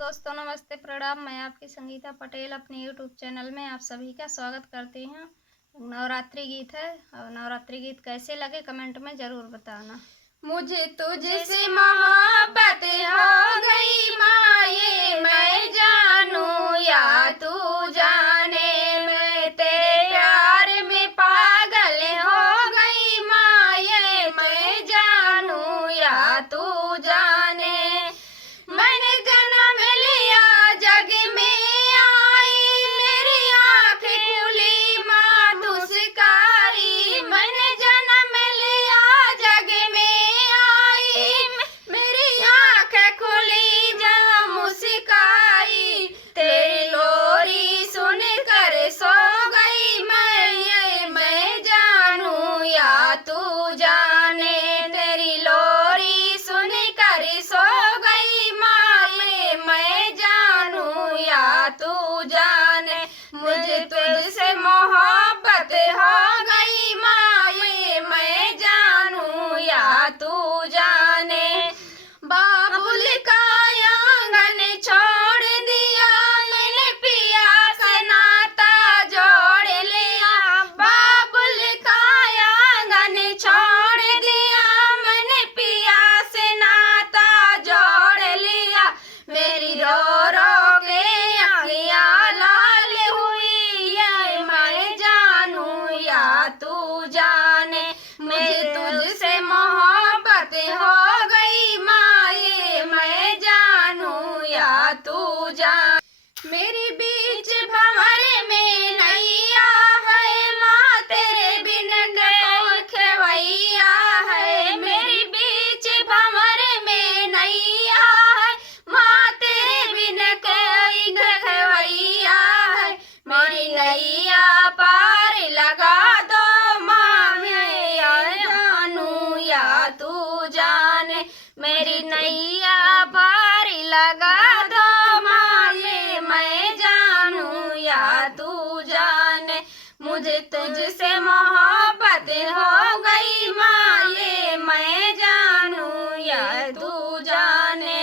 दोस्तों नमस्ते प्रणाम। मैं आपकी संगीता पटेल अपने यूट्यूब चैनल में आप सभी का स्वागत करती हूँ। नवरात्रि गीत है और नवरात्रि गीत कैसे लगे कमेंट में ज़रूर बताना। मुझे तुझसे मोहब्बत हो गई माये, मैं जानूं या तू जाने, मैं तेरे प्यार में पागल हो गई माये, मैं जानूं या तू जाने। मैंने जन्म लिया जग में आई, मेरी आँख खुली माँ दुस्कारी। मैंने जन्म लिया जग में आई, मेरी आँख खुली जा मुस्काई। तेरी लोरी सुन कर सो गई मैं जानूं या तू जाने। तेरी लोरी सुन कर सो गई मैं जानूं या तू जाने। मुझे तुझसे मोहब्बत हो गई माये, मैं जानूं या तू जाने। बाबुल का आंगन छोड़ दिया, मैंने पिया से नाता जोड़ लिया। बाबुल का आंगन छोड़ दिया, मैंने पिया से नाता जोड़ लिया। मेरी रो रो के आँखियाँ लाल हुई, ये मैं जानूं या तू जाने। मुझे तुझसे मोहब्बत हो गई माये, मैं जानूं या तू जाने। मेरी बीच भंवर में नैया है माँ, तेरे बिन कोई खेवैया है। मेरी बीच भंवर में नैया है माँ, तेरे बिन कोई खेवैया है। मेरी नैया पार लगा दो माँ, मैं जानूं या तू जाने। मेरी नैया पार लगा दो माँ, मैं जानूं या तू जाने। मुझे तुझसे मोहब्बत हो गई माँ, मैं जानूं या तू जाने।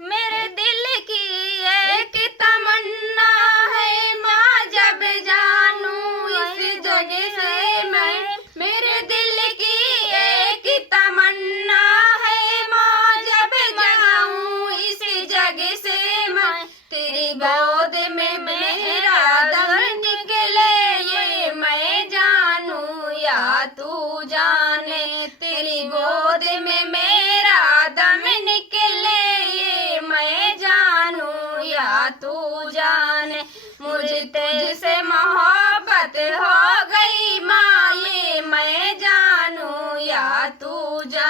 मेरे दिल की एक तमन्ना है माँ, जब जानूं इस जग से मैं। मेरे दिल की एक तमन्ना है माँ, जब जाऊं इस जग से मैं। तेरी गोद में मेरा दम निकले, ये मैं जानूं या तू जाने। तेरी गोद में मेरा दम निकले, ये मैं जानूं या तू जाने। मुझे तुझसे मोहब्बत हो गई माँ, ये मैं जानूं या तू जाने।